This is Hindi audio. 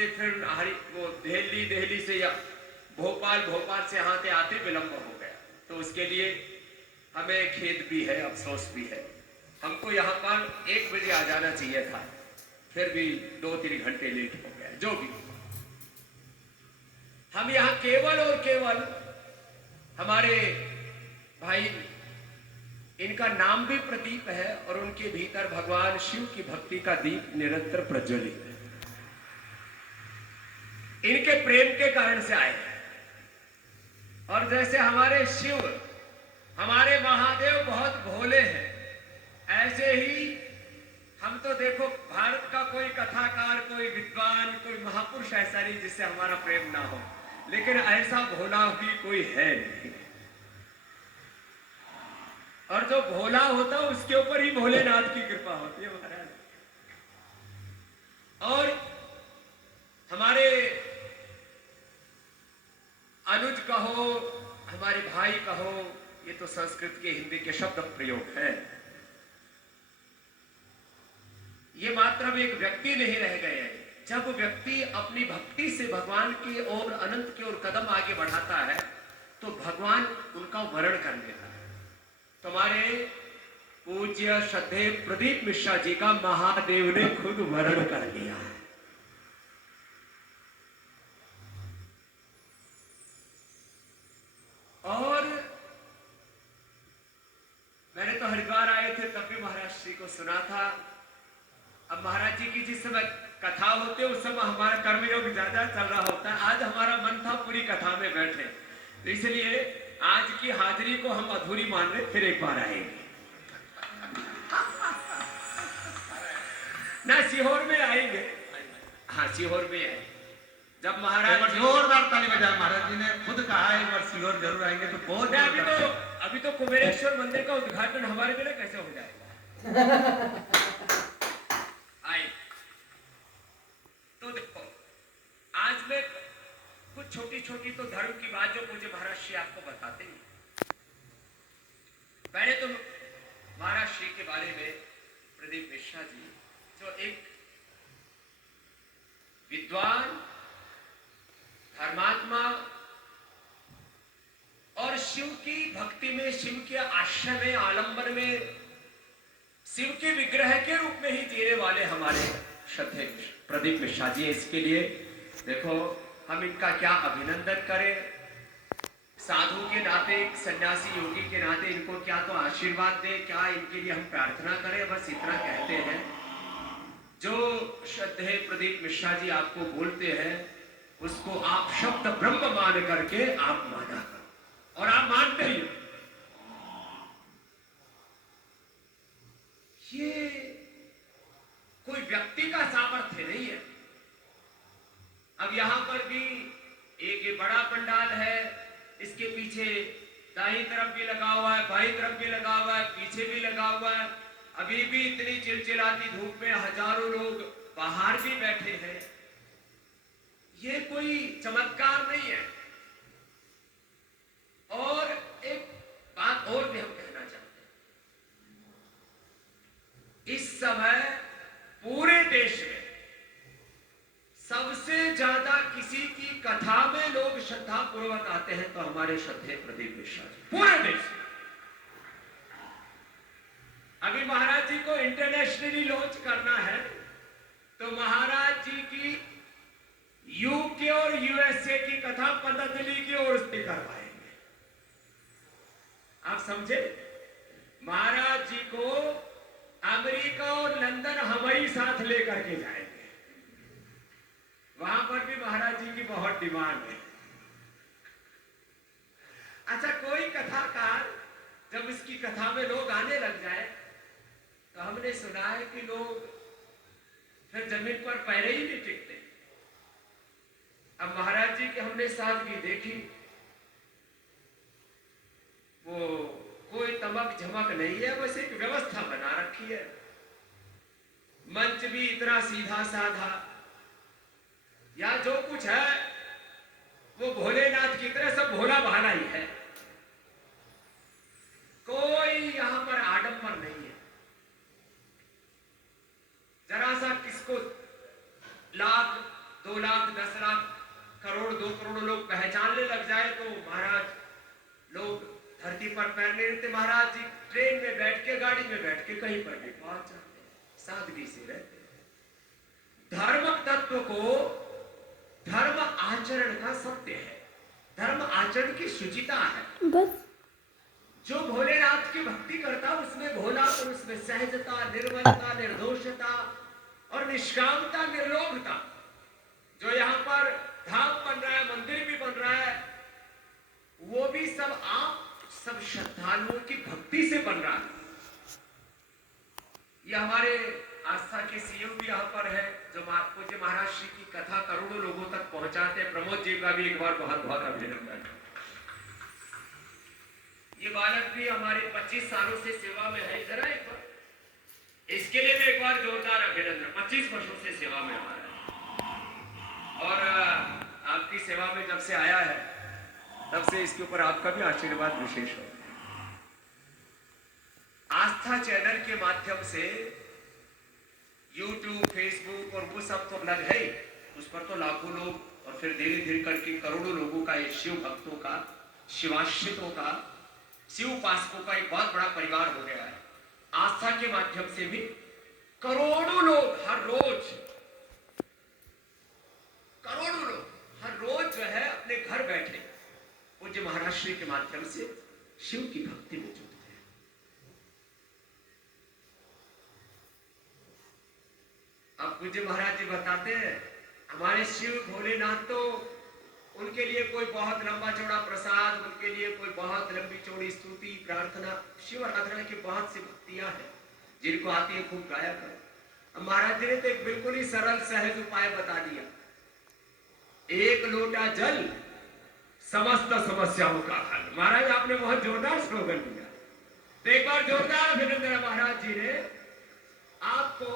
से फिर वो दिल्ली से या भोपाल से यहाँ से आते विलंब हो गया। तो उसके लिए हमें खेद भी है, अफसोस भी है। हमको यहाँ पर 1 बजे आ जाना चाहिए था, फिर भी 2-3 घंटे लेट हो गया। जो भी, हम यहाँ केवल और केवल हमारे भाई, इनका नाम भी प्रदीप है और उनके भीतर भगवान शिव की भक्ति का दीप निरंतर प्रज्वलित है। इनके प्रेम के कारण से आए हैं। और जैसे हमारे शिव, हमारे महादेव बहुत भोले हैं, ऐसे ही हम तो देखो भारत का कोई कथाकार, कोई विद्वान, कोई महापुरुष ऐसा नहीं जिससे हमारा प्रेम ना हो, लेकिन ऐसा भोला भी कोई है नहीं। और जो भोला होता है उसके ऊपर ही भोलेनाथ की कृपा होती है महाराज। और हमारे अनुज कहो, हमारे भाई कहो, ये तो संस्कृत के हिंदी के शब्द प्रयोग हैं। ये मात्र एक व्यक्ति नहीं रह गए हैं। जब व्यक्ति अपनी भक्ति से भगवान की ओर, अनंत की ओर कदम आगे बढ़ाता है तो भगवान उनका वर्ण कर लेता है। तुम्हारे पूज्य श्रद्धेय प्रदीप मिश्रा जी का महादेव ने खुद वर्ण कर लिया है। और मैंने तो हरिद्वार आए थे तब भी महाराज श्री को सुना था। अब महाराज जी की जिस समय कथा होती है उस समय हमारा कर्मयोग ज्यादा चल रहा होता है। आज हमारा मन था पूरी कथा में बैठे, तो इसलिए आज की हाजिरी को हम अधूरी मान रहे, फिर एक बार आएंगे ना, सीहोर में आएंगे। हाँ, सीहोर में आए जब महाराज, जोरदार ताली बजाए। महाराज जी ने खुद कहा है एक बार सीहोर जरूर आएंगे तो बहुत। अभी तो कुबेरेश्वर मंदिर का उद्घाटन हमारे बिना कैसे हो जाएगा। आए तो देखो, आज मैं कुछ छोटी छोटी तो धर्म की बात जो मुझे महाराज श्री आपको बताते हैं। पहले तो महाराज श्री के बारे में प्रदीप मिश्रा जी जो एक विद्वान, धर्मात्मा और शिव की भक्ति में, शिव के आश्रय में, आलंबन में, शिव के विग्रह के रूप में ही जीने वाले हमारे श्रद्धेय प्रदीप मिश्रा जी। इसके लिए देखो हम इनका क्या अभिनंदन करें, साधु के नाते, एक सन्यासी योगी के नाते इनको क्या तो आशीर्वाद दें, क्या इनके लिए हम प्रार्थना करें। बस इतना कहते हैं, जो श्रद्धेय प्रदीप मिश्रा जी आपको बोलते हैं उसको आप शब्द ब्रह्म मान करके आप माना करो, और आप मानते ही। ये कोई व्यक्ति का सामर्थ्य नहीं है। अब यहां पर भी एक ये बड़ा पंडाल है, इसके पीछे दाईं तरफ भी लगा हुआ है, बाईं तरफ भी लगा हुआ है, पीछे भी लगा हुआ है। अभी भी इतनी चिलचिलाती धूप में हजारों लोग बाहर भी बैठे हैं। ये कोई चमत्कार नहीं है। और एक बात और भी हम कहना चाहते हैं, इस समय पूरे देश में सबसे ज्यादा किसी की कथा में लोग श्रद्धा पूर्वक आते हैं तो हमारे श्रद्धेय प्रदीप मिश्रा जी, पूरे देश में। अभी महाराज जी को इंटरनेशनली लॉन्च करना है तो महाराज जी की यूके और यूएसए की कथा पतंजलि की ओर से करवाएंगे। आप समझे? महाराज जी को अमेरिका और लंदन हवाई साथ लेकर के जाएंगे। वहां पर भी महाराज जी की बहुत डिमांड है। अच्छा, कोई कथाकार जब इसकी कथा में लोग आने लग जाए तो हमने सुना है कि लोग फिर जमीन पर पैरे ही नहीं टिकते। अब महाराज जी की हमने सादगी देखी, वो कोई तमक झमक नहीं है, बस एक व्यवस्था बना रखी है। मंच भी इतना सीधा साधा, या जो कुछ है वो भोलेनाथ की तरह सब भोला भाला ही है। कोई यहां पर आडंबर नहीं है। जरा सा किसको लाख 2 लाख 10 लाख करोड़ 2 करोड़ लोग पहचानने लग जाए तो महाराज लोग धरती पर पैर नहीं रखते। महाराज जी ट्रेन में बैठ के गाड़ी में बैठ के कहीं पर भी पहुंच जाते हैं, सादगी से रहते हैं। धर्म तत्व को धर्म आचरण का सत्य है, धर्म आचरण की शुचिता है। बस जो भोलेनाथ की भक्ति करता उसमें भोलापन, उसमें सहजता, निर्मलता, निर्दोषता और निष्कामता, निर्लोभता। जो यहाँ पर धाम बन रहा है, मंदिर भी बन रहा है, वो भी सब आप सब श्रद्धालुओं की भक्ति से बन रहा है। ये हमारे आस्था के सीएम भी यहाँ पर है जो पूज्य महाराज श्री की कथा करोड़ों लोगों तक पहुंचाते हैं। प्रमोद जी का भी एक बार बहुत बहुत अभिनंदन। ये बालक भी हमारे 25 सालों से सेवा में है, जरा एक बार इसके लिए भी एक बार जोरदार अभिनंदन। 25 वर्षों से सेवा में हमारा और आपकी सेवा में जब से आया है तब से इसके ऊपर आपका भी आशीर्वाद विशेष हो। आस्था चैनल के माध्यम से YouTube, फेसबुक और वो सब तो अलग है, उस पर तो लाखों लोग और फिर धीरे धीरे करके करोड़ों लोगों का, ये शिव भक्तों का, शिवाश्रितों का, शिव उपासकों का एक बहुत बड़ा परिवार हो गया है। आस्था के माध्यम से भी करोड़ों लोग हर रोज, करोड़ों लोग हर रोज जो है अपने घर बैठे पूज्य महाराज श्री के माध्यम से शिव की भक्ति में जुटते हैं। अब पूज्य महाराज जी बताते हैं हमारे शिव भोलेनाथ तो उनके लिए कोई बहुत लंबा चौड़ा प्रसाद, उनके लिए कोई बहुत लंबी चौड़ी स्तुति प्रार्थना, शिव आराधना की बहुत सी भक्तियां हैं जिनको आती है खूब गाया कर। महाराज जी ने तो एक बिल्कुल ही सरल सहज उपाय बता दिया, एक लोटा जल समस्त समस्याओं का हल। महाराज आपने बहुत जोरदार स्लोगन दिया, तो एक बार जोरदार अभिनंदन महाराज जी ने। आपको